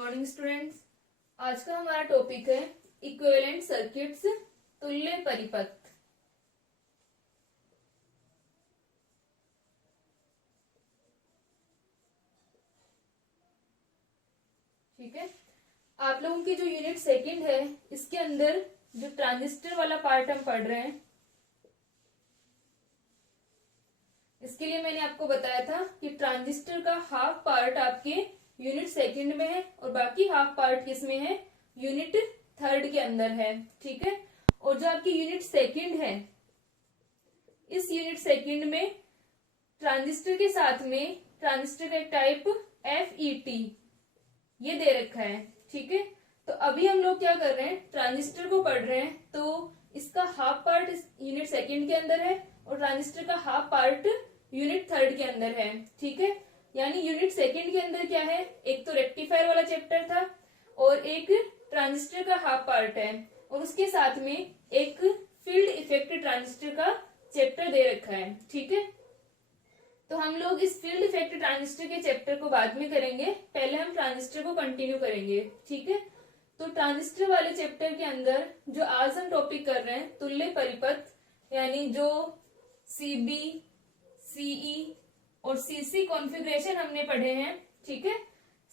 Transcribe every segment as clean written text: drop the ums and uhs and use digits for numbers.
Morning students. आज का हमारा टॉपिक है इक्विवेलेंट सर्किट्स, तुल्य परिपथ। ठीक है, आप लोगों की जो यूनिट सेकंड है इसके अंदर जो ट्रांजिस्टर वाला पार्ट हम पढ़ रहे हैं, इसके लिए मैंने आपको बताया था कि ट्रांजिस्टर का हाफ पार्ट आपके यूनिट सेकंड में है और बाकी हाफ पार्ट किसमें है, यूनिट थर्ड के अंदर है। ठीक है, और जो आपकी यूनिट सेकंड है, इस यूनिट सेकंड में ट्रांजिस्टर के साथ में ट्रांजिस्टर का एक टाइप FET ये दे रखा है। ठीक है, तो अभी हम लोग क्या कर रहे हैं, ट्रांजिस्टर को पढ़ रहे हैं। तो इसका हाफ पार्ट इस यूनिट सेकंड के अंदर है और ट्रांजिस्टर का हाफ पार्ट यूनिट थर्ड के अंदर है। ठीक है, यानी यूनिट सेकंड के अंदर क्या है, एक तो रेक्टिफायर वाला चैप्टर था और एक ट्रांजिस्टर का हाफ पार्ट है और उसके साथ में एक फील्ड इफेक्ट ट्रांजिस्टर का चैप्टर दे रखा है। ठीक है, तो हम लोग इस फील्ड इफेक्ट ट्रांजिस्टर के चैप्टर को बाद में करेंगे, पहले हम ट्रांजिस्टर को कंटिन्यू करेंगे। ठीक है, तो ट्रांजिस्टर वाले चैप्टर के अंदर जो आज हम टॉपिक कर रहे हैं, तुल्य परिपथ, यानी जो CB, CE और CC कॉन्फ़िगरेशन हमने पढ़े हैं। ठीक है,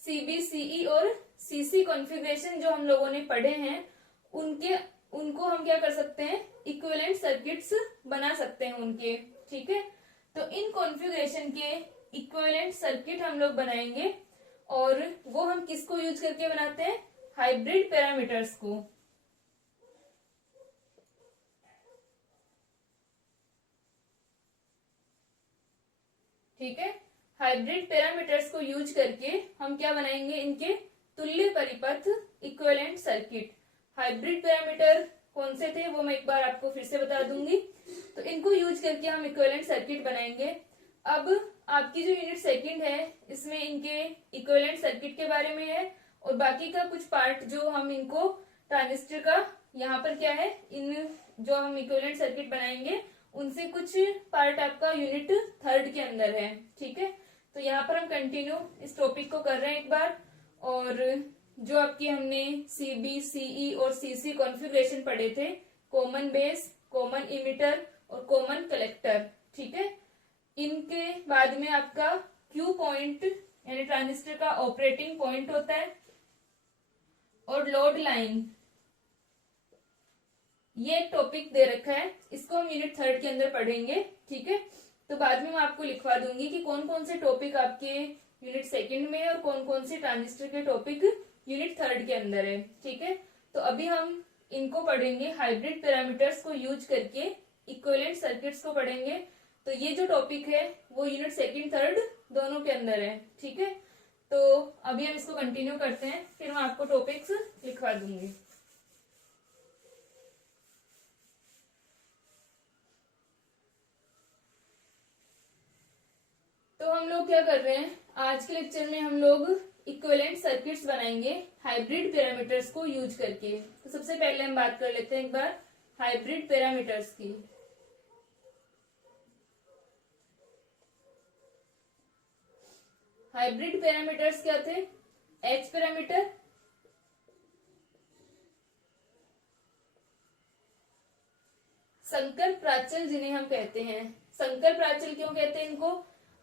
CB, CE और CC कॉन्फ़िगरेशन जो हम लोगों ने पढ़े हैं, उनको हम क्या कर सकते हैं, इक्विवेलेंट सर्किट्स बना सकते हैं उनके। ठीक है, तो इन कॉन्फ़िगरेशन के इक्विवेलेंट सर्किट हम लोग बनाएंगे और वो हम किसको यूज करके बनाते हैं, हाइब्रिड पैरामीटर्स को। ठीक है, हाइब्रिड पैरामीटर्स को यूज करके हम क्या बनाएंगे, इनके तुल्य परिपथ इक्विवेलेंट सर्किट। हाइब्रिड पैरामीटर कौन से थे वो मैं एक बार आपको फिर से बता दूंगी। तो इनको यूज करके हम इक्विवेलेंट सर्किट बनाएंगे। अब आपकी जो यूनिट सेकंड है इसमें इनके इक्विवेलेंट सर्किट के बारे में है और बाकी का कुछ पार्ट जो हम इनको ट्रांजिस्टर का यहाँ पर क्या है, इन जो हम इक्विवेलेंट सर्किट बनाएंगे उनसे कुछ पार्ट आपका यूनिट थर्ड के अंदर है। ठीक है, तो यहाँ पर हम कंटिन्यू इस टॉपिक को कर रहे हैं एक बार। और जो आपकी हमने CB, CE और CC कॉन्फ़िगरेशन पढ़े थे, कॉमन बेस, कॉमन इमिटर और कॉमन कलेक्टर। ठीक है, इनके बाद में आपका Q पॉइंट यानी ट्रांजिस्टर का ऑपरेटिंग पॉइंट होता है और लोड लाइन, ये एक टॉपिक दे रखा है, इसको हम यूनिट थर्ड के अंदर पढ़ेंगे। ठीक है, तो बाद में मैं आपको लिखवा दूंगी कि कौन कौन से टॉपिक आपके यूनिट सेकंड में है और कौन कौन से ट्रांजिस्टर के टॉपिक यूनिट थर्ड के अंदर है। ठीक है, तो अभी हम इनको पढ़ेंगे, हाइब्रिड पैरामीटर्स को यूज करके इक्विवेलेंट सर्किट्स को पढ़ेंगे। तो ये जो टॉपिक है वो यूनिट सेकंड थर्ड दोनों के अंदर है। ठीक है, तो अभी हम इसको कंटिन्यू करते हैं, फिर मैं आपको टॉपिक्स लिखवा दूंगी। तो हम लोग क्या कर रहे हैं, आज के लेक्चर में हम लोग इक्विवेलेंट सर्किट्स बनाएंगे हाइब्रिड पैरामीटर्स को यूज करके। तो सबसे पहले हम बात कर लेते हैं एक बार हाइब्रिड पैरामीटर्स की। हाइब्रिड पैरामीटर्स क्या थे, H पैरामीटर, संकर प्राचल जिन्हें हम कहते हैं। संकर प्राचल क्यों कहते हैं इनको,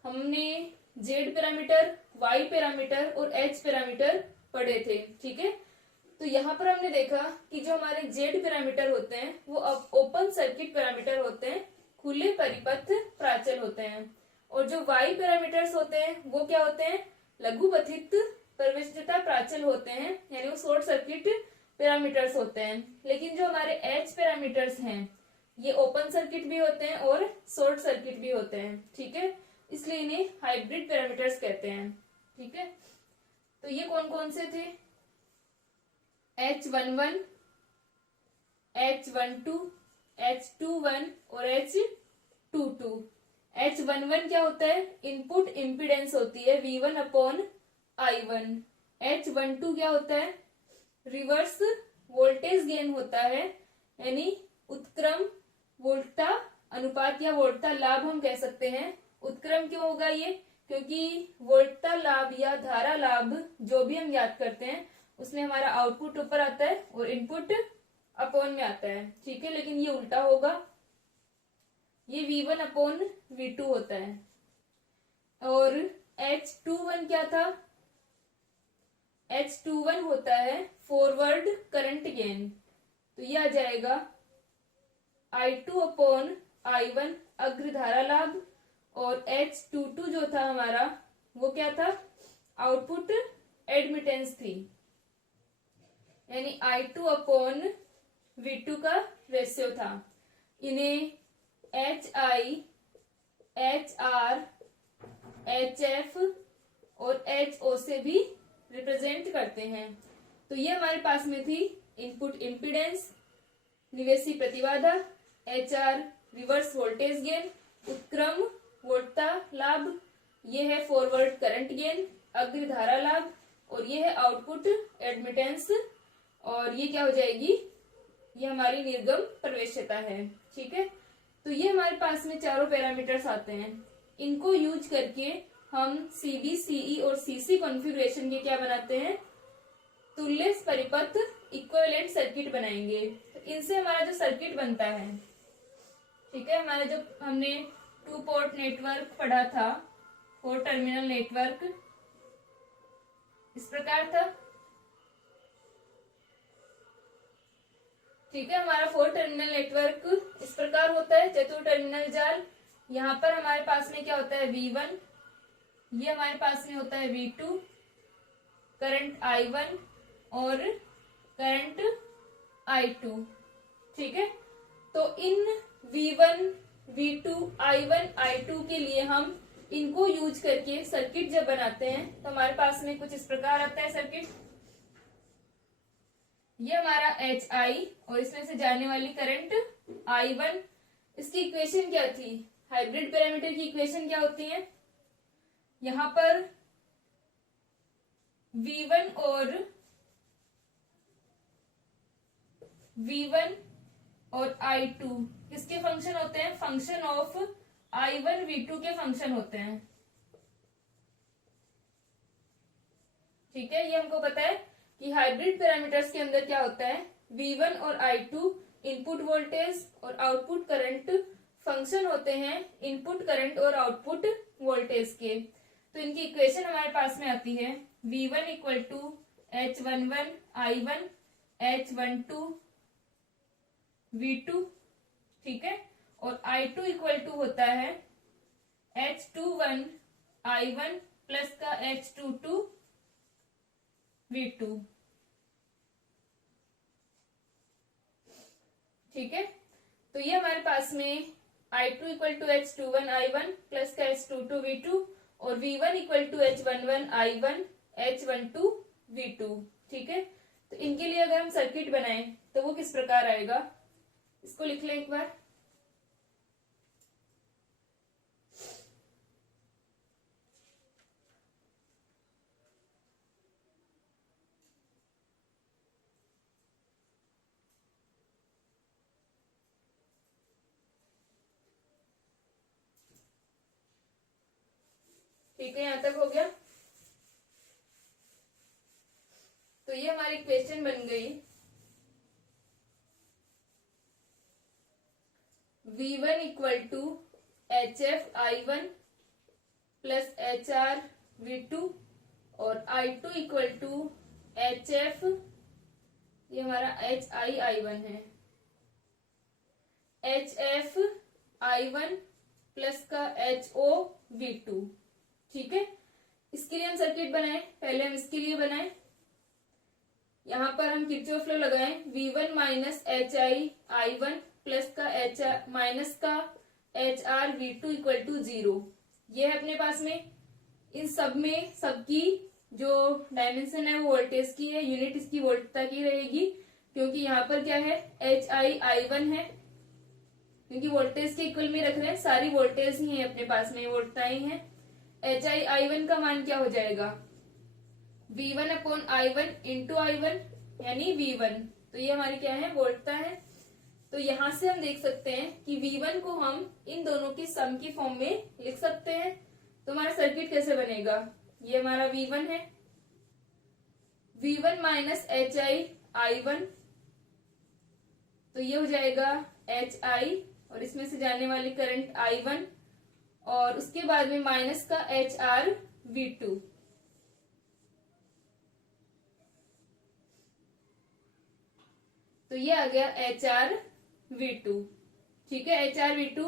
हमने Z पैरामीटर, Y पैरामीटर और H पैरामीटर पढ़े थे। ठीक है, तो यहाँ पर हमने देखा कि जो हमारे Z पैरामीटर होते हैं वो ओपन सर्किट पैरामीटर होते हैं, खुले परिपथ प्राचल होते हैं। और जो Y पैरामीटर्स होते हैं वो क्या होते हैं, लघुपथित प्रविष्टता प्राचल होते हैं, यानी वो शॉर्ट सर्किट पैरामीटर्स होते हैं। लेकिन जो हमारे H पैरामीटर्स हैं ये ओपन सर्किट भी होते हैं और शॉर्ट सर्किट भी होते हैं। ठीक है, इसलिए इन्हें हाइब्रिड पैरामीटर्स कहते हैं। ठीक है, तो ये कौन कौन से थे, H11, H12, H21 और H22। H11 क्या होता है, इनपुट इम्पीडेंस होती है V1/I1। H12 क्या होता है, रिवर्स वोल्टेज गेन होता है, यानी उत्क्रम वोल्टता अनुपात या वोल्टता लाभ हम कह सकते हैं। उत्क्रम क्यों होगा ये, क्योंकि वोल्टता लाभ या धारा लाभ जो भी हम याद करते हैं उसमें हमारा आउटपुट ऊपर आता है और इनपुट अपॉन में आता है, ठीक है। लेकिन ये उल्टा होगा, ये V1 अपॉन V2 होता है। और H21 क्या था? H21 होता है फॉरवर्ड करंट गेन, तो ये आ जाएगा I2 अपॉन I1 अग्र धारा लाभ। और H22 जो था हमारा वो क्या था? आउटपुट एडमिटेंस थी, यानी I2 अपॉन V2 का रेशियो था। इन्हें HI, HR, HF और HO से भी रिप्रेजेंट करते हैं। तो ये हमारे पास में थी इनपुट इम्पीडेंस, निवेशी प्रतिबाधा, HR रिवर्स वोल्टेज गेन, उत्क्रम वोल्टता लाभ, ये है फॉरवर्ड करंट गेन अग्र धारा लाभ, और ये है आउटपुट एडमिटेंस, और ये क्या हो जाएगी? ये हमारी निर्गम प्रवेश्यता है, ठीक है। तो ये हमारे पास में चारों पैरामीटर्स आते हैं। इनको यूज करके हम CB, CE और CC कॉन्फ़िगरेशन के क्या बनाते हैं? तुल्य परिपथ इक्विवेलेंट सर्किट बनाएंगे। तो इनसे हमारा जो सर्किट बनता है, ठीक है, हमारा जो हमने 2 पोर्ट नेटवर्क पढ़ा था, 4 टर्मिनल नेटवर्क, इस प्रकार था, ठीक है। हमारा 4 टर्मिनल नेटवर्क इस प्रकार होता है, चतुर टर्मिनल जाल। यहाँ पर हमारे पास में क्या होता है? V1, ये हमारे पास में होता है V2, करंट I1 और करंट I2, ठीक है। तो इन V1, V2, I1, I2 के लिए हम इनको यूज करके सर्किट जब बनाते हैं तो हमारे पास में कुछ इस प्रकार आता है सर्किट। ये हमारा HI और इसमें से जाने वाली करंट I1। इसकी इक्वेशन क्या थी? हाइब्रिड पैरामीटर की इक्वेशन क्या होती है? यहां पर V1 और I2 किसके फंक्शन होते हैं? फंक्शन ऑफ I1 V2 के फंक्शन होते हैं, ठीक है। ये हमको पता है कि हाइब्रिड पैरामीटर्स के अंदर क्या होता है? V1 और I2 इनपुट वोल्टेज और आउटपुट करंट फंक्शन होते हैं इनपुट करंट और आउटपुट वोल्टेज के। तो इनकी इक्वेशन हमारे पास में आती है V1 equal to H11 I1 H12 V2, ठीक है। और I2 इक्वल टू होता है H21 I1 प्लस का H22 V2, ठीक है। तो ये हमारे पास में I2 equal to H21 I1 plus का H22 V2 और V1 equal to H11 I1 H12 V2, ठीक है। तो इनके लिए अगर हम सर्किट बनाएं तो वो किस प्रकार आएगा? इसको लिख लें एक बार। ठीक है, यहां तक हो गया। तो ये हमारी इक्वेशन बन गई V1 equal to HF I1 plus HR V2 और I2 इक्वल टू HF, ये हमारा HI I1 है, HF I1 प्लस का HO V2, ठीक है। इसके लिए हम सर्किट बनाए, पहले हम इसके लिए बनाए। यहां पर हम किरचॉफ लॉ लगाएं, V1 minus HI I1 plus का HR माइनस का HR V2 इक्वल टू 0। ये है अपने पास में। इन सब में सबकी जो डायमेंशन है वो वोल्टेज की है, यूनिट इसकी वोल्टता की रहेगी, क्योंकि यहाँ पर क्या है? HI I1 है, क्योंकि वोल्टेज के इक्वल में रख रहे हैं, सारी वोल्टेज ही है अपने पास में, वोल्टता ही है। HI I1 का मान क्या हो जाएगा? V1 upon I1 into I1 यानी V1। तो ये हमारी क्या है? वोल्टता है। तो यहां से हम देख सकते हैं कि V1 को हम इन दोनों की सम की फॉर्म में लिख सकते हैं। तो हमारा सर्किट कैसे बनेगा, ये हमारा V1 है, V1 माइनस HI तो ये हो जाएगा HI और इसमें से जाने वाली करंट I1 और उसके बाद में माइनस का HRV2। तो ये आ गया HRV2। ठीक है, HRV2,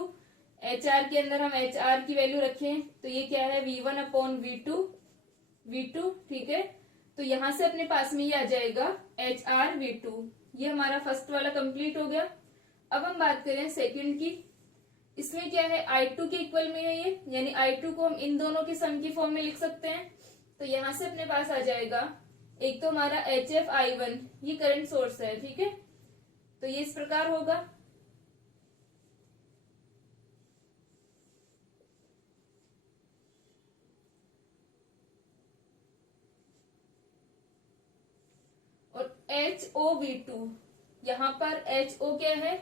HR के अंदर हम HR की वैल्यू रखें तो ये क्या है V1 अपॉन V2। ठीक है, तो यहां से अपने पास में ये आ जाएगा HRV2। ये हमारा फर्स्ट वाला कंप्लीट हो गया। अब हम बात करें सेकंड की। इसमें क्या है I2 के इक्वल में है ये, यानी I2 को हम इन दोनों के सम की फॉर्म में लिख सकते हैं। तो यहां से अपने पास आ जाएगा एक तो हमारा HFI1, ये करंट सोर्स है। ठीक है, तो ये इस प्रकार होगा, और HOV2, यहाँ पर HO क्या है,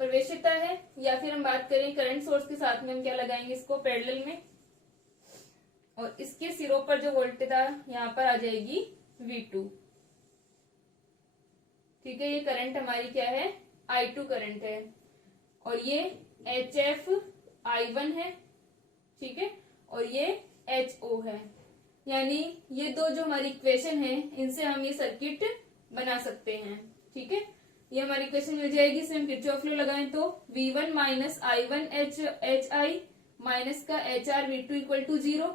प्रवेशिता है, या फिर हम बात करें करंट सोर्स के साथ में हम क्या लगाएंगे इसको पैरेलल में, और इसके सिरों पर जो वोल्टेज यहाँ पर आ जाएगी V2। ठीक है, ये करंट हमारी क्या है I2 करंट है, और ये HFI1 है। ठीक है, और ये HO है, यानी ये दो जो हमारी इक्वेशन है इनसे हम ये सर्किट बना सकते हैं। ठीक है, ये हमारी इक्वेशन मिल जाएगी। इसमें हम किरचॉफ लॉ लगाएं तो V1 minus I1 HI minus का HRV2 इक्वल टू 0।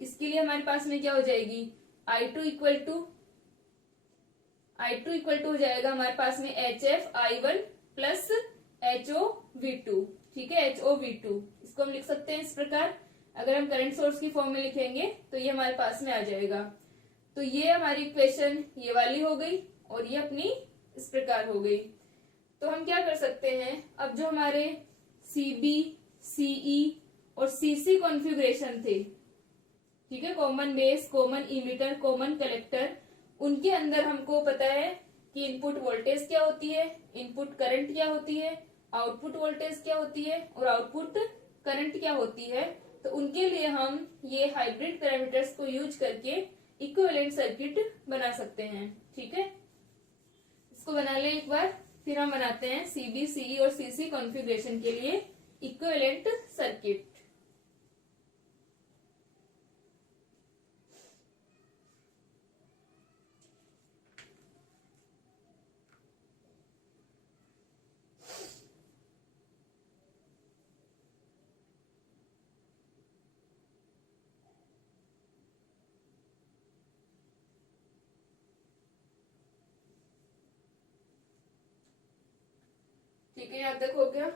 इसके लिए हमारे पास में क्या हो जाएगी I2 इक्वल टू हो जाएगा हमारे पास में HFI1 प्लस HOV2। ठीक है, HOV2 इसको हम लिख सकते हैं इस प्रकार। अगर हम करंट सोर्स की फॉर्म में लिखेंगे तो ये हमारे पास में आ जाएगा। तो ये हमारी इक्वेशन ये वाली हो गई और ये अपनी इस प्रकार हो गई। तो हम क्या कर सकते हैं, अब जो हमारे CB, CE और CC कॉन्फ़िगरेशन थे, ठीक है, common base, common emitter, common collector, उनके अंदर हमको पता है कि इनपुट वोल्टेज क्या होती है, इनपुट करंट क्या होती है, आउटपुट वोल्टेज क्या होती है और आउटपुट करंट क्या होती है। तो उनके लिए हम ये हाइब्रिड पैरामीटर्स को यूज करके इक्विवेलेंट सर्किट बना सकते हैं। ठीक है, इसको बना लें एक बार, फिर हम बनाते हैं CB, CE और CC कॉन्फ़िगरेशन के लिए इक्विवेलेंट सर्किट। ठीक है, याद तक हो गया।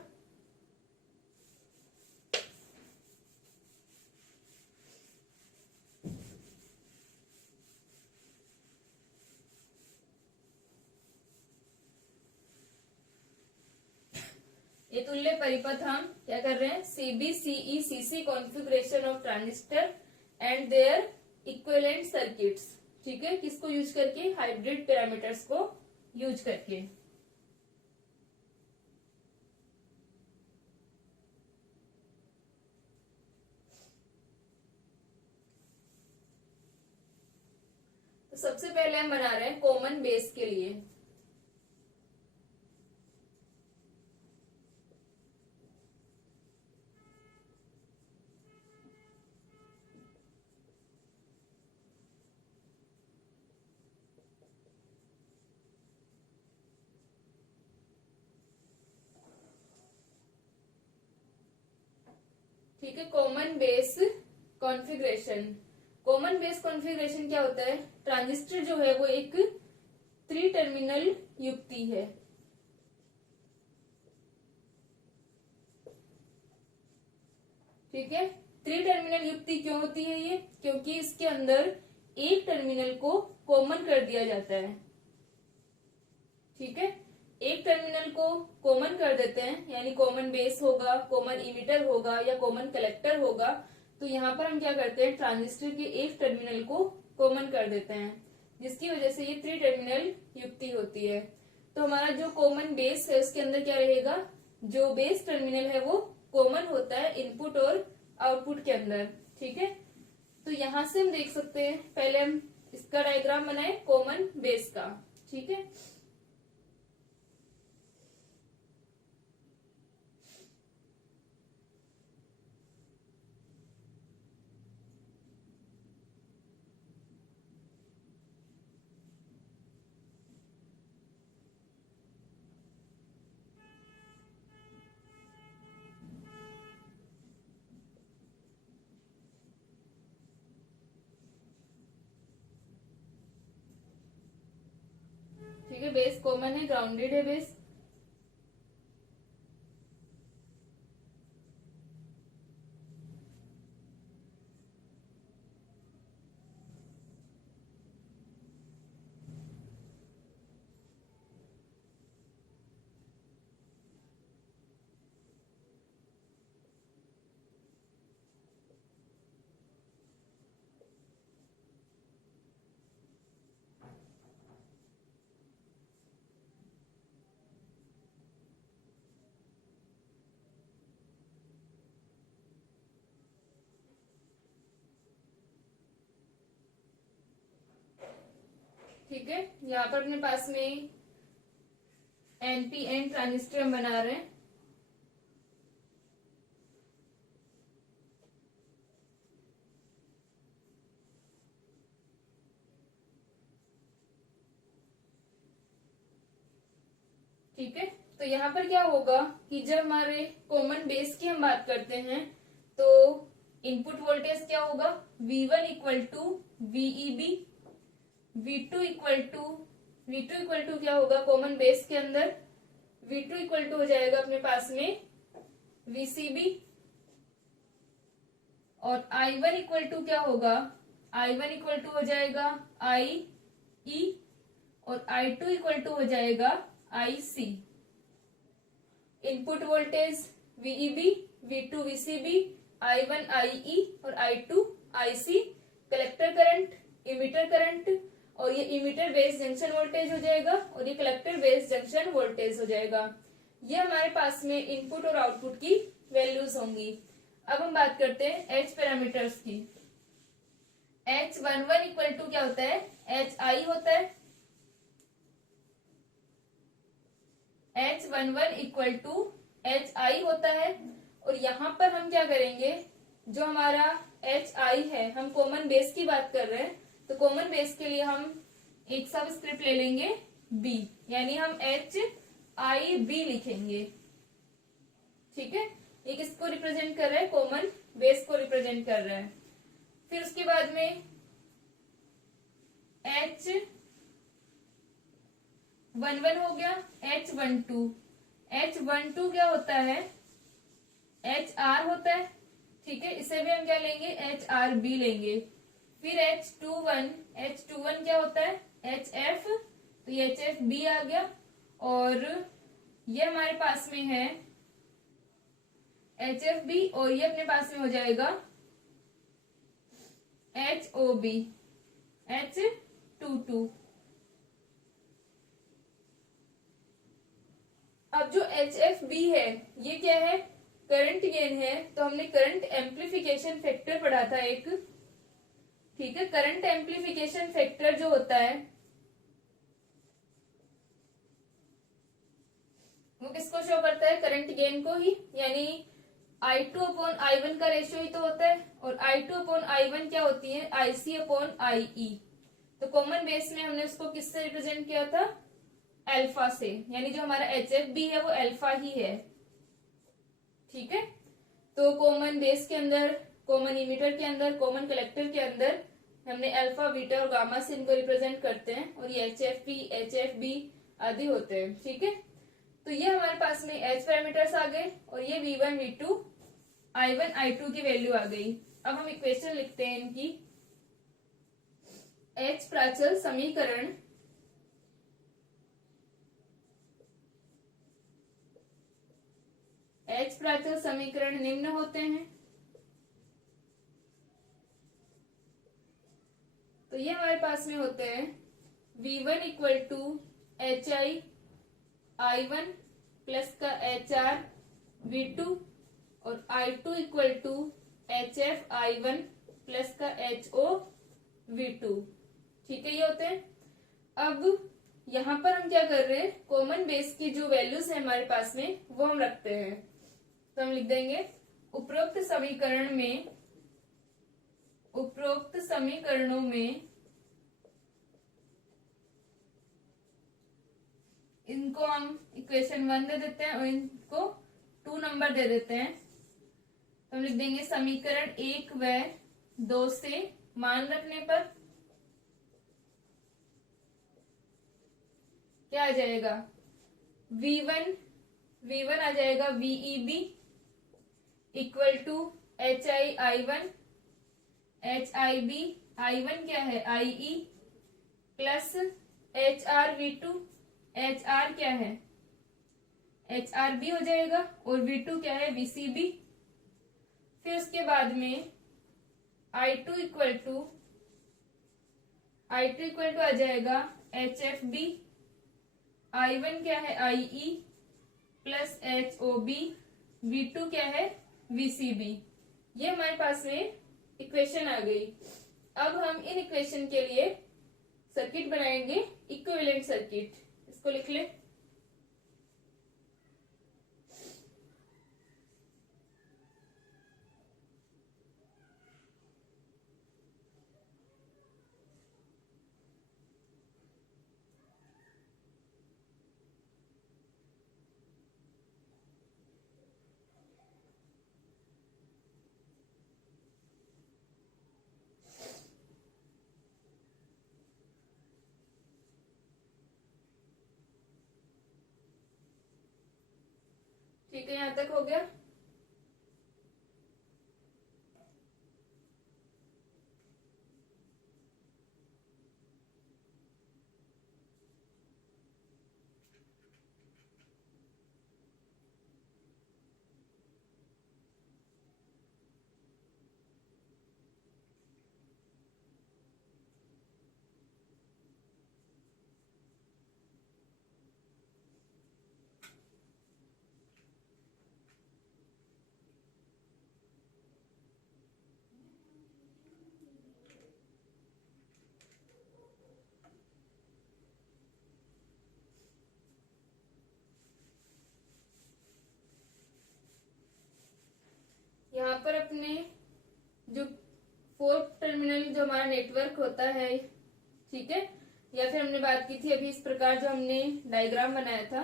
ये तुल्य परिपथ हम क्या कर रहे हैं, CB, CE, CC configuration of transistor and their equivalent circuits. ठीक है, किसको यूज करके, हाइब्रिड पैरामीटर्स को यूज करके। तो सबसे पहले हम बना रहे हैं कॉमन बेस के लिए। ठीक है, common base configuration. Common base configuration क्या होता है, ट्रांजिस्टर जो है वो एक 3 टर्मिनल युक्ति है। ठीक है, 3 टर्मिनल युक्ति क्यों होती है ये, क्योंकि इसके अंदर एक टर्मिनल को कॉमन कर दिया जाता है। ठीक है, एक टर्मिनल को कॉमन कर देते हैं, यानी कॉमन बेस होगा, कॉमन इमिटर होगा या कॉमन कलेक्टर होगा। तो यहाँ पर हम क्या करते हैं, ट्रांजिस्टर के एक टर्मिनल को कॉमन कर देते हैं, जिसकी वजह से ये 3 टर्मिनल युक्ति होती है। तो हमारा जो कॉमन बेस है उसके अंदर क्या रहेगा, जो बेस टर्मिनल है वो कॉमन होता है इनपुट और आउटपुट के अंदर। ठीक है, तो यहां से हम देख सकते हैं, पहले हम इसका डायग्राम बनाए कॉमन बेस का। ठीक है, ठीक है, बेस कॉमन है, ग्राउंडेड है बेस। ठीक है, यहाँ पर अपने पास में एनपीएन ट्रांजिस्टर हम बना रहे हैं। ठीक है, तो यहाँ पर क्या होगा कि जब हमारे कॉमन बेस की हम बात करते हैं तो इनपुट वोल्टेज क्या होगा, V1 equal to VEB, V2 equal to क्या होगा कॉमन बेस के अंदर, V2 इक्वल टू हो जाएगा अपने पास में VCB, और I1 इक्वल टू क्या होगा, I1 इक्वल टू हो जाएगा IE, और I2 इक्वल टू हो जाएगा IC। Input voltage VEB, V2 VCB, I1 IE और I2 IC। Collector current, emitter current, और ये इमिटर बेस जंक्शन वोल्टेज हो जाएगा और ये कलेक्टर बेस जंक्शन वोल्टेज हो जाएगा। ये हमारे पास में इनपुट और आउटपुट की वैल्यूज होंगी। अब हम बात करते हैं एच पैरामीटर्स की। H11 इक्वल टू क्या होता है, HI होता है। H11 इक्वल टू HI होता है, और यहां पर हम क्या करेंगे, जो हमारा HI है, हम कॉमन बेस की बात कर रहे हैं, तो कॉमन बेस के लिए हम एक सबस्क्रिप्ट ले लेंगे B, यानी हम HIB लिखेंगे। ठीक है, ये किसको रिप्रेजेंट कर रहा है, कॉमन बेस को रिप्रेजेंट कर रहा है। फिर उसके बाद में H11 हो गया, H12 क्या होता है, HR होता है। ठीक है, इसे भी हम क्या लेंगे, HRB लेंगे। फिर H21 क्या होता है, HF, तो ये HFB आ गया, और ये हमारे पास में है HFB, और ये अपने पास में हो जाएगा HOB, H22। अब जो HFB है ये क्या है, करंट गेन है, तो हमने करंट एम्प्लीफिकेशन फैक्टर पढ़ा था एक। ठीक है, करंट एम्प्लीफिकेशन फैक्टर जो होता है वो किसको शो करता है, करंट गेन को ही, यानी I2/I1 का रेशियो ही तो होता है, और I2/I1 क्या होती है, IC/IE। तो कॉमन बेस में हमने उसको किससे रिप्रेजेंट किया था, अल्फा से, यानी जो हमारा HFB है वो अल्फा ही है। ठीक है, तो कॉमन बेस के अंदर, कॉमन इमिटर के अंदर, कॉमन कलेक्टर के अंदर हमने अल्फा, बीटा और गामा से इनको रिप्रेजेंट करते हैं, और ये HFP, HFB आदि होते हैं। ठीक है, तो ये हमारे पास में H पैरामीटर्स आ गए, और ये V1 V2 I1 I2 की वैल्यू आ गई। अब हम इक्वेशन लिखते हैं इनकी। H प्राचल समीकरण निम्न होते हैं। तो ये हमारे पास में होते हैं V1 equal to HI I1 plus का HR V2, और I2 equal to HFI1 plus का HOV2। ठीक है, ये होते हैं। अब यहाँ पर हम क्या कर रहे हैं, कॉमन बेस की जो वैल्यूज है हमारे पास में वो हम रखते हैं। तो हम लिख देंगे उपरोक्त समीकरणों में इनको हम इक्वेशन 1 दे देते हैं और इनको 2 नंबर दे देते हैं। तो हम लिख देंगे समीकरण 1 व 2 से मान रखने पर क्या आ जाएगा, V1 आ जाएगा VEB equal to HI1 HIB, I1 क्या है IE प्लस HRV2, HR क्या है HRB हो जाएगा और V2 क्या है VCB। फिर उसके बाद में I2 इक्वल टू आ जाएगा HFB, I1 क्या है IE प्लस HOB, V2 क्या है VCB। ये हमारे पास में इक्वेशन आ गई। अब हम इन इक्वेशन के लिए सर्किट बनाएंगे, इक्विवेलेंट सर्किट। इसको लिख ले। ठीक है, यहां तक हो गया। यहाँ पर अपने जो 4 टर्मिनल जो हमारा नेटवर्क होता है, ठीक है, या फिर हमने बात की थी अभी इस प्रकार, जो हमने डायग्राम बनाया था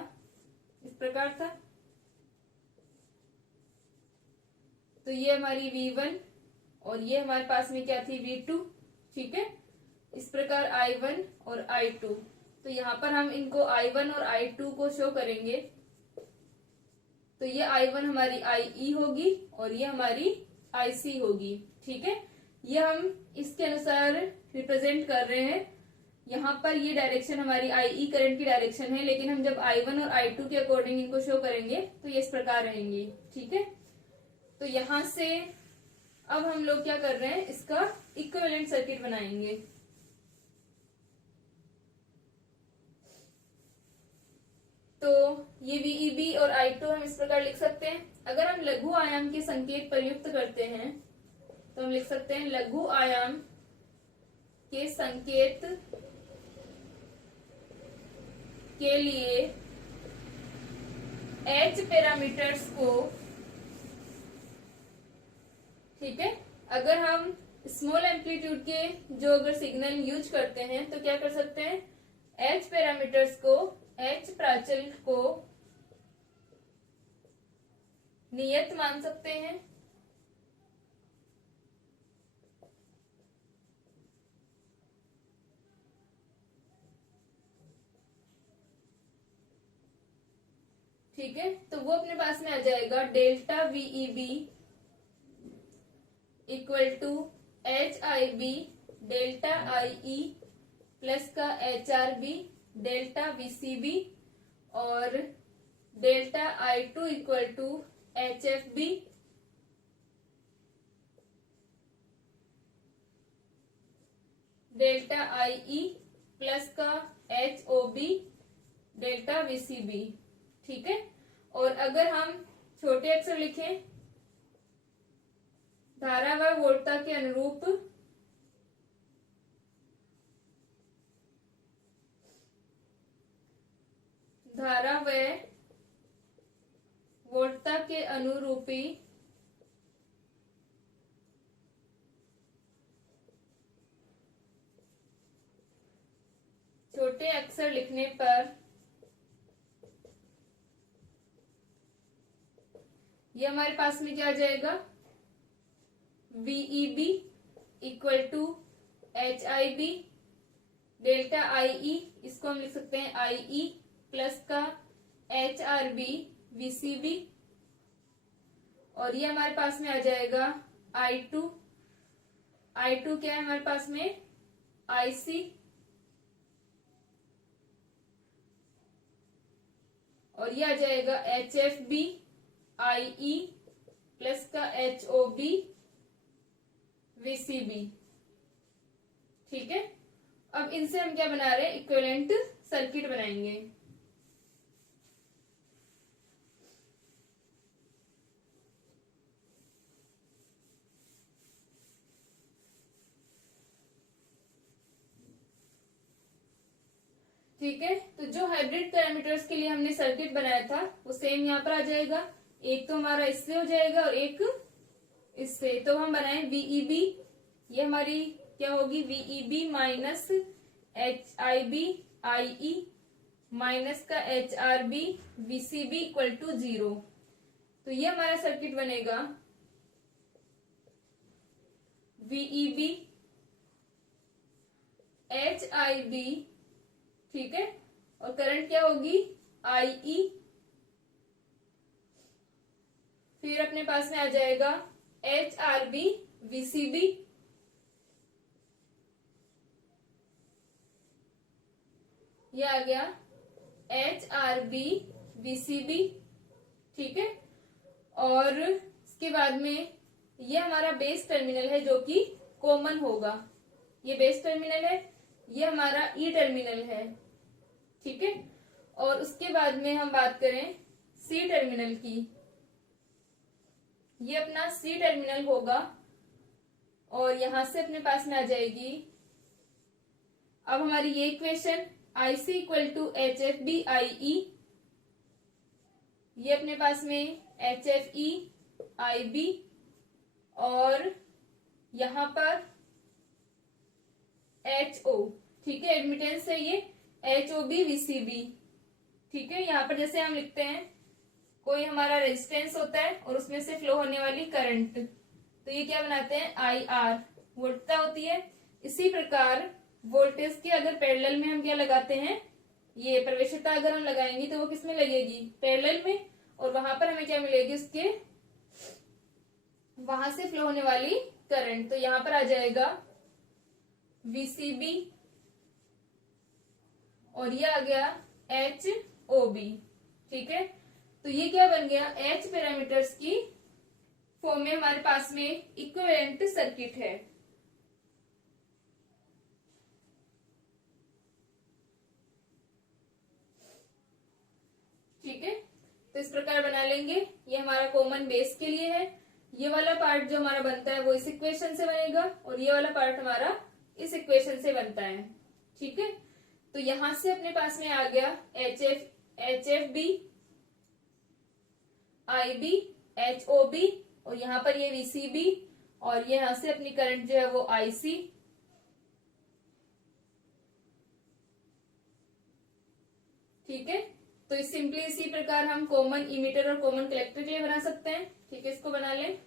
इस प्रकार था। तो ये हमारी V1 और ये हमारे पास में क्या थी V2। ठीक है, इस प्रकार I1 और I2। तो यहाँ पर हम इनको I1 और I2 को शो करेंगे। तो ये I1 हमारी IE होगी और ये हमारी IC होगी। ठीक है, ये हम इसके अनुसार रिप्रेजेंट कर रहे हैं। यहाँ पर ये डायरेक्शन हमारी IE करंट की डायरेक्शन है, लेकिन हम जब I1 और I2 के अकॉर्डिंग इनको शो करेंगे तो ये इस प्रकार रहेंगी। ठीक है, तो यहां से अब हम लोग क्या कर रहे हैं, इसका इक्विवेलेंट सर्किट बनाएंगे। तो ये VEB और I2 हम इस प्रकार लिख सकते हैं। अगर हम लघु आयाम के संकेत प्रयुक्त करते हैं तो हम लिख सकते हैं लघु आयाम के संकेत के लिए H पैरामीटर्स को, ठीक है, अगर हम स्मॉल एम्पलीट्यूड के जो अगर सिग्नल यूज करते हैं तो क्या कर सकते हैं, H पैरामीटर्स को, H प्राचल को नियत मान सकते हैं। ठीक है, तो वो अपने पास में आ जाएगा delta VEB equal to HIB delta IE plus का HRB डेल्टा VCB और delta I2 equal to HFB delta IE plus का HOB डेल्टा VCB। ठीक है, और अगर हम छोटे अक्षर लिखें, धारा व वोल्टता के अनुरूप धारा व वोल्टता के अनुरूपी छोटे अक्षर लिखने पर ये हमारे पास में क्या आ जाएगा, VEB equal to HIB delta IE, इसको हम लिख सकते हैं IE प्लस का HRB VCB, और ये हमारे पास में आ जाएगा I2 क्या है हमारे पास में IC, और ये आ जाएगा HFB IE प्लस का HOB VCB। ठीक है, अब इनसे हम क्या बना रहे हैं, इक्विवेलेंट सर्किट बनाएंगे। ठीक है, तो जो हाइब्रिड पैरामीटर्स के लिए हमने सर्किट बनाया था वो सेम यहाँ पर आ जाएगा। एक तो हमारा इससे हो जाएगा और एक इससे। तो हम बनाए VEB, ये हमारी क्या होगी, VEB minus HIB IE minus का HRB VCB इक्वल टू 0। तो ये हमारा सर्किट बनेगा VEB HIB, ठीक है, और करंट क्या होगी IE, फिर अपने पास में आ जाएगा HRB VCB, ये आ गया HRB VCB। ठीक है, और इसके बाद में ये हमारा बेस टर्मिनल है जो कि कॉमन होगा, ये बेस टर्मिनल है, ये हमारा ई टर्मिनल है। ठीक है, और उसके बाद में हम बात करें सी टर्मिनल की, ये अपना सी टर्मिनल होगा और यहां से अपने पास में आ जाएगी अब हमारी ये equation IC equal to HFB IE, ये अपने पास में HFE IB, और यहां पर HO, ठीक है, एडमिटेंस है ये HOB VCB। ठीक है, यहाँ पर जैसे हम लिखते हैं कोई हमारा रेजिस्टेंस होता है और उसमें से फ्लो होने वाली करंट, तो ये क्या बनाते हैं IR, वोल्टता होती है। इसी प्रकार वोल्टेज के अगर पैरेलल में हम क्या लगाते हैं, ये प्रवेशिता अगर हम लगाएंगे तो वो किसमें लगेगी, पैरेलल में, और वहां पर हमें क्या मिलेगी, उसके वहां से फ्लो होने वाली करंट। तो यहां पर आ जाएगा VCB और ये आ गया HOB। ठीक है, तो ये क्या बन गया, H पैरामीटर्स की फॉर्म में हमारे पास में इक्विवेलेंट सर्किट है। ठीक है, तो इस प्रकार बना लेंगे। ये हमारा कॉमन बेस के लिए है। ये वाला पार्ट जो हमारा बनता है वो इस इक्वेशन से बनेगा और ये वाला पार्ट हमारा इस इक्वेशन से बनता है। ठीक है, तो यहां से अपने पास में आ गया HFB IB HOB, और यहाँ पर ये VCB, और ये यहां से अपनी करंट जो है वो IC। ठीक है, तो इस सिंपली इसी प्रकार हम कॉमन इमीटर और कॉमन कलेक्टर के लिए बना सकते हैं। ठीक है, इसको बना लें।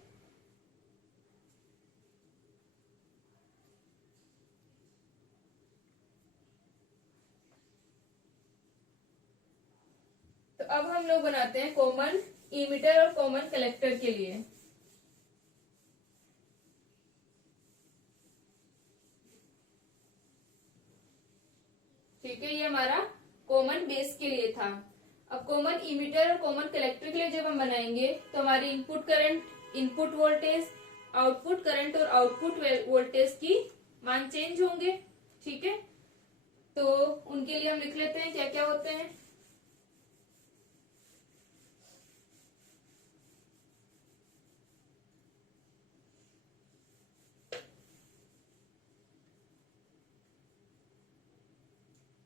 तो अब हम लोग बनाते हैं कॉमन इमीटर और कॉमन कलेक्टर के लिए। ठीक है, ये हमारा कॉमन बेस के लिए था। अब कॉमन इमीटर और कॉमन कलेक्टर के लिए जब हम बनाएंगे तो हमारी input current, input voltage, output current और आउटपुट वोल्टेज की मान चेंज होंगे। ठीक है, तो उनके लिए हम लिख लेते हैं क्या क्या होते हैं।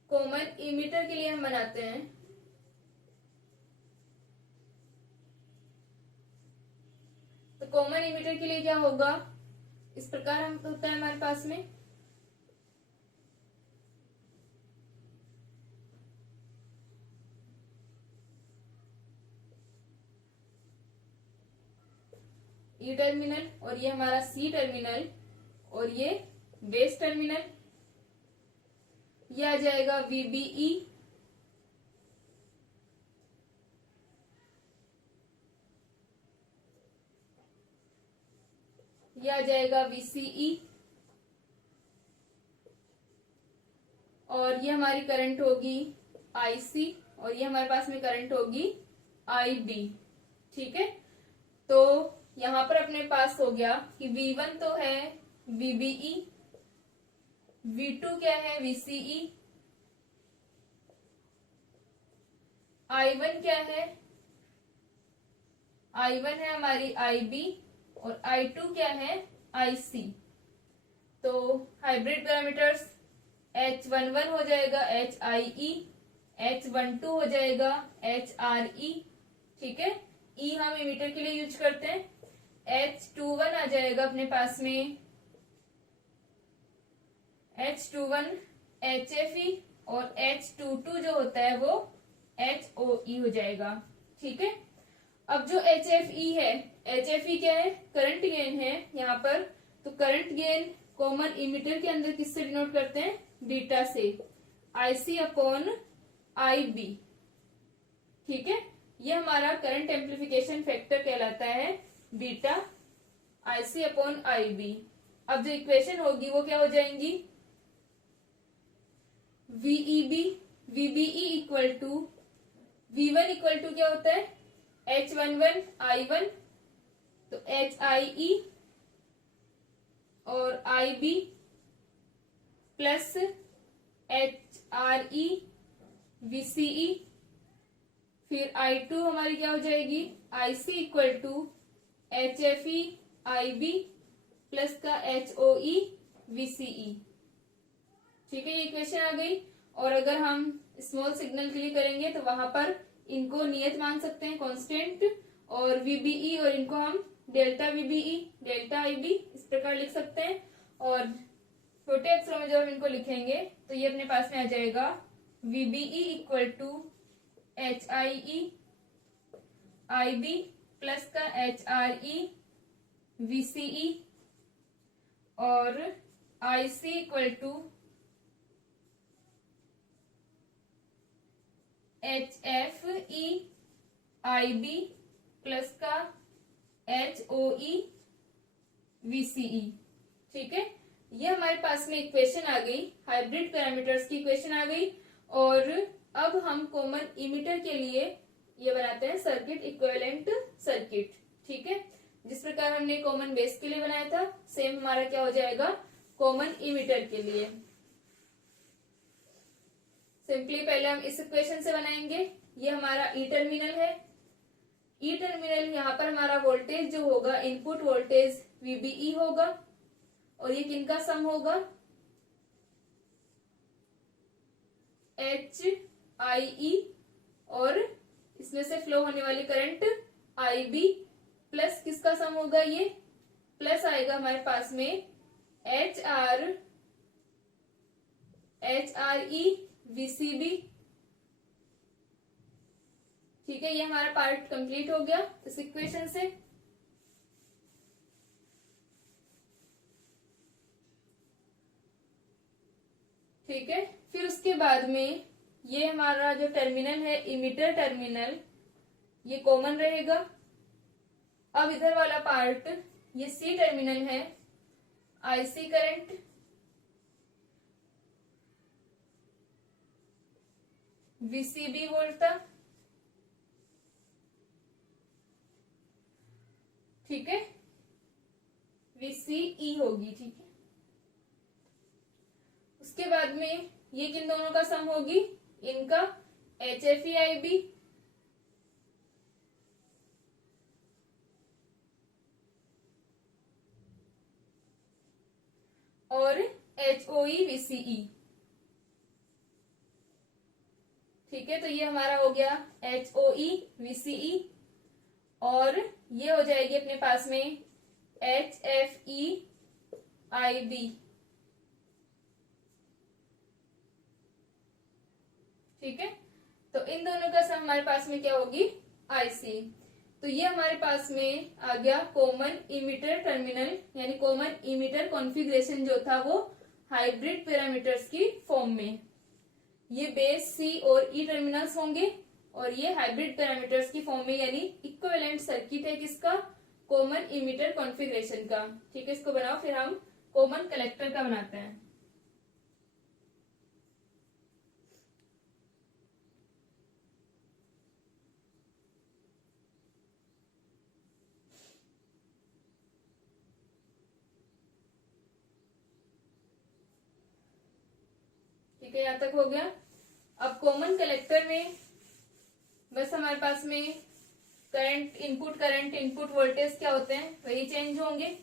कॉमन इमीटर के लिए हम बनाते हैं, तो कॉमन इमीटर के लिए क्या होगा, इस प्रकार हम होता है हमारे पास में ई टर्मिनल और ये हमारा सी टर्मिनल और ये बेस टर्मिनल, ये आ जाएगा वीबीई, ये आ जाएगा वीसीई, और ये हमारी करंट होगी आईसी, और ये हमारे पास में करंट होगी आईबी। ठीक है, तो यहां पर अपने पास हो गया कि V1 तो है VBE, V2 क्या है VCE, I1 क्या है, I1 है हमारी IB, और I2 क्या है IC। तो हाइब्रिड पैरामीटर्स H11 हो जाएगा HIE, H12 हो जाएगा HRE। ठीक है, E हम इमीटर के लिए यूज करते हैं, H21 आ जाएगा अपने पास में H21 HFE, और H22 जो होता है वो HOE हो जाएगा। ठीक है, अब जो HFE है, HFE क्या है, करंट गेन है यहाँ पर, तो करंट गेन कॉमन इमीटर के अंदर किससे डिनोट करते हैं, बीटा से, IC अपॉन IB। ठीक है, ये हमारा करंट एम्प्लीफिकेशन फैक्टर कहलाता है बीटा, IC अपॉन IB। अब जो इक्वेशन होगी वो क्या हो जाएंगी, VEB VBE equal to V1 equal to क्या होता है H11 I1, तो HIE और IB प्लस HRE VCE, फिर I2 हमारी क्या हो जाएगी IC equal to HFE IB plus का HOE VCE। ठीक है, ये इक्वेशन आ गई। और अगर हम स्मॉल सिग्नल के लिए करेंगे तो वहां पर इनको नियत मान सकते हैं कांस्टेंट, और VBE और इनको हम डेल्टा VBE डेल्टा IB इस प्रकार लिख सकते हैं। और छोटे अक्षरों में जब हम इनको लिखेंगे तो ये अपने पास में आ जाएगा VBE equal to HIE IB plus का HRE VCE, और IC equal to HFE IB plus का HOE VCE। ठीक है, ये हमारे पास में इक्वेशन आ गई, हाइब्रिड पैरामीटर्स की इक्वेशन आ गई। और अब हम कॉमन इमीटर के लिए ये बनाते हैं सर्किट, इक्विवेलेंट सर्किट। ठीक है, जिस प्रकार हमने कॉमन बेस के लिए बनाया था, सेम हमारा क्या हो जाएगा कॉमन इमीटर के लिए। सिंपली पहले हम इस इक्वेशन से बनाएंगे, ये हमारा ई टर्मिनल है, ई टर्मिनल यहाँ पर हमारा वोल्टेज जो होगा इनपुट वोल्टेज VBE होगा, और ये किनका सम होगा HIE, और इसमें से फ्लो होने वाली करंट IB प्लस किसका सम होगा, ये प्लस आएगा हमारे पास में HRE VCB। ठीक है, ये हमारा पार्ट कंप्लीट हो गया इस इक्वेशन से। ठीक है, फिर उसके बाद में ये हमारा जो टर्मिनल है इमीटर टर्मिनल, ये कॉमन रहेगा। अब इधर वाला पार्ट ये सी टर्मिनल है, IC करंट VCB वोल्टा। ठीक है, VCE होगी। ठीक है, उसके बाद में ये किन दोनों का सम होगी, इनका HFE IB और HOE VCE। ठीक है, तो ये हमारा हो गया HOE VCE, और ये हो जाएगी अपने पास में HFE IB। ठीक है, तो इन दोनों का सम हमारे पास में क्या होगी, IC। तो ये हमारे पास में आ गया कॉमन इमिटर टर्मिनल, यानी कॉमन इमिटर कॉन्फ़िगरेशन जो था वो हाइब्रिड पैरामीटर्स की फॉर्म में। ये बेस C और E टर्मिनल्स होंगे, और ये हाइब्रिड पैरामीटर्स की फॉर्म में, यानी इक्विवेलेंट सर्किट है किसका, कॉमन इमिटर कॉन्फ़िगरेशन का। ठीक है, इसको बनाओ, फिर हम कॉमन कलेक्टर का बनाते हैं। ठीक है, यहां तक हो गया। अब कॉमन कलेक्टर में बस हमारे पास में करंट इनपुट वोल्टेज क्या होते हैं, वही चेंज होंगे।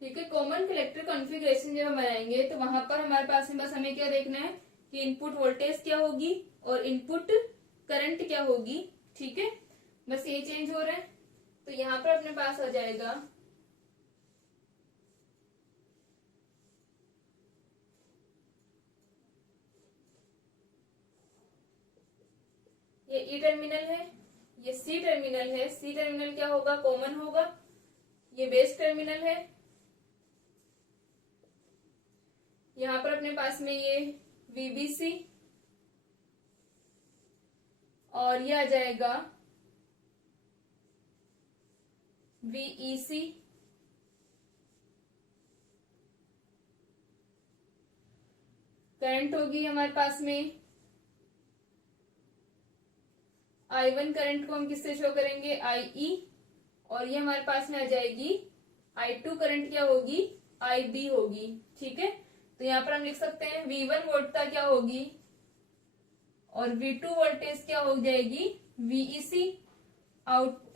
ठीक है, कॉमन कलेक्टर कॉन्फ़िगरेशन जब हम बनाएंगे तो वहां पर हमारे पास में बस हमें क्या देखना है कि इनपुट वोल्टेज क्या होगी और इनपुट करंट क्या होगी। ठीक है, बस ये चेंज हो रहा है। तो यहाँ पर अपने पास आ जाएगा ये E टर्मिनल है, ये C टर्मिनल है। C टर्मिनल क्या होगा, कॉमन होगा। ये बेस टर्मिनल है। यहाँ पर अपने पास में ये VBC, और ये आ जाएगा VEC। करंट होगी हमारे पास में I1, करंट को हम किससे शो करेंगे, IE, और ये हमारे पास में आ जाएगी I2, करंट क्या होगी, IB होगी। ठीक है, तो यहाँ पर हम लिख सकते हैं V1 वोल्टता क्या होगी, और V2 वोल्टेज क्या हो जाएगी, VEC।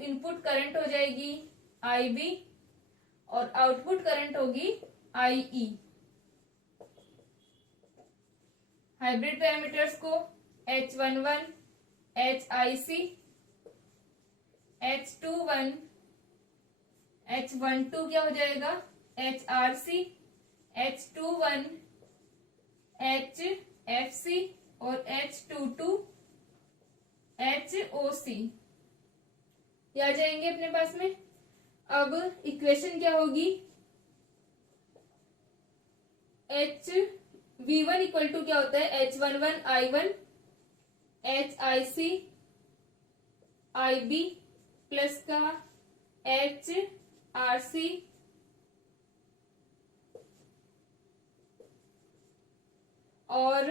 इनपुट करंट हो जाएगी IB, और आउटपुट करंट होगी IE। हाइब्रिड पैरामीटर्स को H11 HIC, H21 H12 क्या हो जाएगा, HRC, H21 HFC, और H22 HOC। ये आ जाएंगे अपने पास में। अब इक्वेशन क्या होगी, V1 इक्वल टू क्या होता है, H11 I1 HIC IB plus का HRC और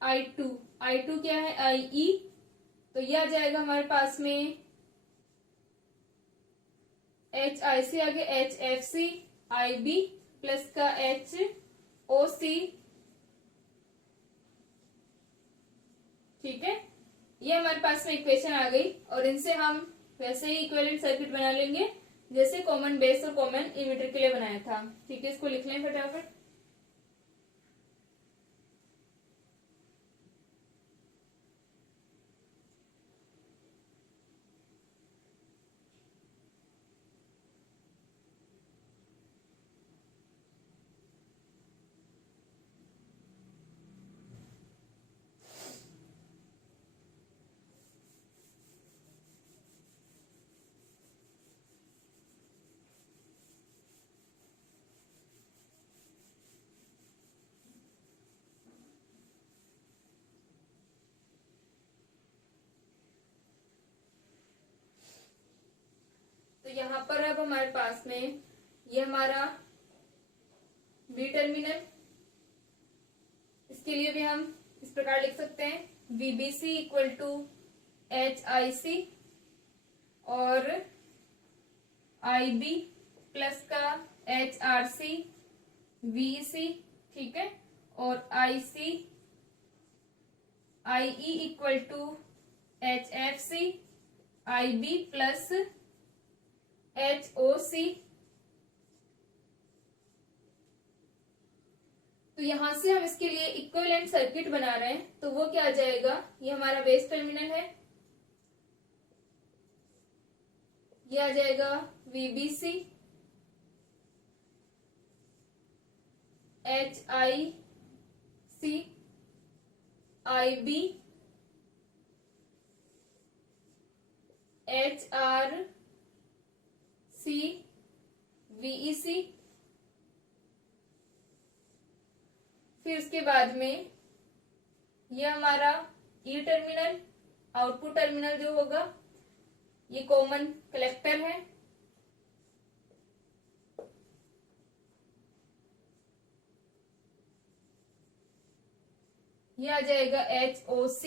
I2 क्या है, IE। तो यह आ जाएगा हमारे पास में HIC आगे HFC IB प्लस का HOC। ठीक है, ये हमारे पास में इक्वेशन आ गई, और इनसे हम वैसे ही इक्विवेलेंट सर्किट बना लेंगे जैसे कॉमन बेस और कॉमन इमिटर के लिए बनाया था। ठीक है, इसको लिख लें फटाफट। यहाँ पर अब हमारे पास में ये हमारा बी टर्मिनल, इसके लिए भी हम इस प्रकार लिख सकते हैं VBC इक्वल टू HIC और IB प्लस का HRC VEC, ठीक है, और IE equal to HFC IB plus HOC। तो यहां से हम इसके लिए इक्विवेलेंट सर्किट बना रहे हैं, तो वो क्या आ जाएगा, ये हमारा बेस टर्मिनल है, ये आ जाएगा VBC HIC IB HRC VEC। फिर उसके बाद में ये हमारा ई टर्मिनल, आउटपुट टर्मिनल जो होगा, ये कॉमन कलेक्टर है, ये आ जाएगा HOC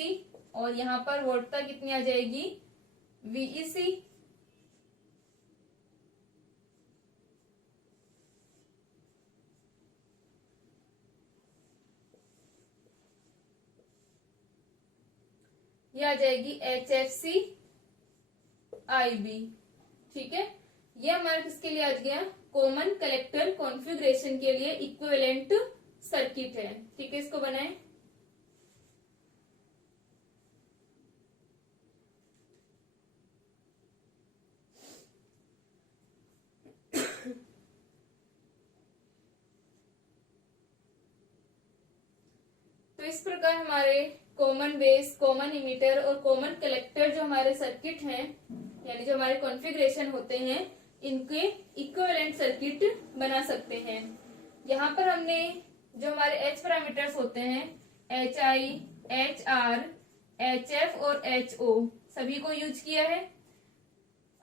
और यहाँ पर वोल्टता कितनी आ जाएगी VEC। ये आ जाएगी HFC IB, ठीक है। ये हमारे किसके लिए आ गया, कॉमन कलेक्टर कॉन्फ़िगरेशन के लिए इक्विवेलेंट सर्किट है, ठीक है। इसको बनाएं। तो इस प्रकार हमारे कॉमन बेस, कॉमन इमीटर और कॉमन कलेक्टर जो हमारे सर्किट हैं, यानी जो हमारे कॉन्फ़िगरेशन होते हैं, इनके इक्विवेलेंट सर्किट बना सकते हैं। यहाँ पर हमने जो हमारे H पैरामीटर्स होते हैं, HI, HR, HF और HO सभी को यूज किया है।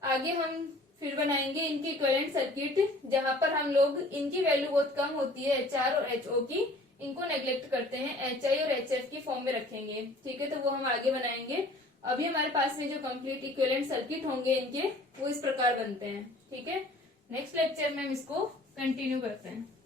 आगे हम फिर बनाएंगे इनके इक्विवेलेंट सर्किट, जहां पर हम लोग इनकी वैल्यू बहुत कम होती है HR और HO की, इनको नेग्लेक्ट करते हैं, HI और HF की फॉर्म में रखेंगे, ठीक है। तो वो हम आगे बनाएंगे। अभी हमारे पास में जो कंप्लीट इक्विवेलेंट सर्किट होंगे इनके, वो इस प्रकार बनते हैं, ठीक है। नेक्स्ट लेक्चर में हम इसको कंटिन्यू करते हैं।